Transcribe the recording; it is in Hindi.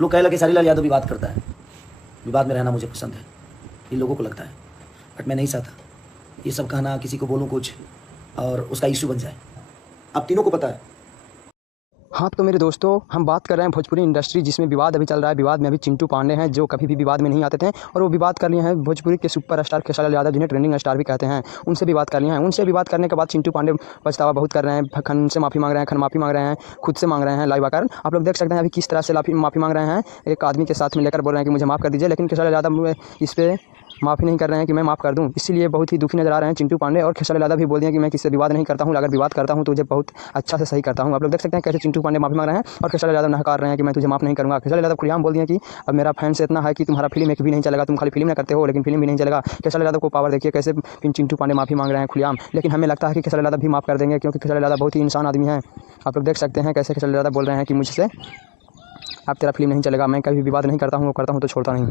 लोग कहने लगे खेसारी लाल यादव विवाद करता है, विवाद में रहना मुझे पसंद है, इन लोगों को लगता है, बट मैं नहीं चाहता ये सब कहना, किसी को बोलूँ कुछ और उसका इशू बन जाए। आप तीनों को पता है। हाँ तो मेरे दोस्तों, हम बात कर रहे हैं भोजपुरी इंडस्ट्री जिसमें विवाद अभी चल रहा है। विवाद में अभी चिंटू पांडे हैं जो कभी भी विवाद में नहीं आते थे और वो विवाद कर लिए हैं भोजपुरी के सुपरस्टार खेसारी लाल यादव जिन्हें ट्रेंडिंग स्टार भी कहते हैं। उनसे विवाद कर लिए हैं। उनसे विवाद करने के बाद चिंटू पांडे पछतावा बहुत कर रहे हैं, खन से माफ़ी मांग रहे हैं, खन माफ़ी मांग रहे हैं, खुद से मांग रहे हैं लाइव आकर। आप लोग देख सकते हैं अभी किस तरह से माफ़ी मांग रहे हैं। एक आदमी के साथ में लेकर बोल रहे हैं कि मुझे माफ़ कर दीजिए, लेकिन खेसारी लाल यादव इस पर माफ़ी नहीं कर रहे हैं कि मैं माफ़ कर दूं। इसीलिए बहुत ही दुखी नजर आ रहे हैं चिंटू पांडे। और खेसारी लाल यादव भी बोल दिए कि मैं किससे विवाद नहीं करता हूं, अगर विवाद करता हूं तो मुझे बहुत अच्छा से सही करता हूं। आप लोग देख सकते हैं कैसे चिंटू पांडे माफ़ी मांग रहे हैं और खेसारी लाल यादव नकार रहे हैं कि मैं तुझे माफ़ नहीं करूंगा। खेसारी लाल यादव खुलेआम बोल दिए कि अब मेरा फैन से इतना है कि तुम्हारा फिल्म एक भी नहीं चलेगा, तुम खाली फिल्म ना करते हो लेकिन फिल्म भी नहीं चलेगा। खेसारी लाल यादव को पावर देखिए कैसे चिंटू पांडे माफ़ी मांग रहे हैं खुलेआम। लेकिन हमें लगता है कि खेसारी लाल यादव भी माफ़ कर देंगे क्योंकि खेसारी लाल यादव बहुत ही इंसान आदमी है। आप लोग देख सकते हैं कैसे खेसारी लाल यादव बोल रहे हैं कि मुझसे अब तेरा फिल्म नहीं चलेगा, मैं कभी विवाद नहीं करता हूँ, वो करता हूँ तो छोड़ता नहीं।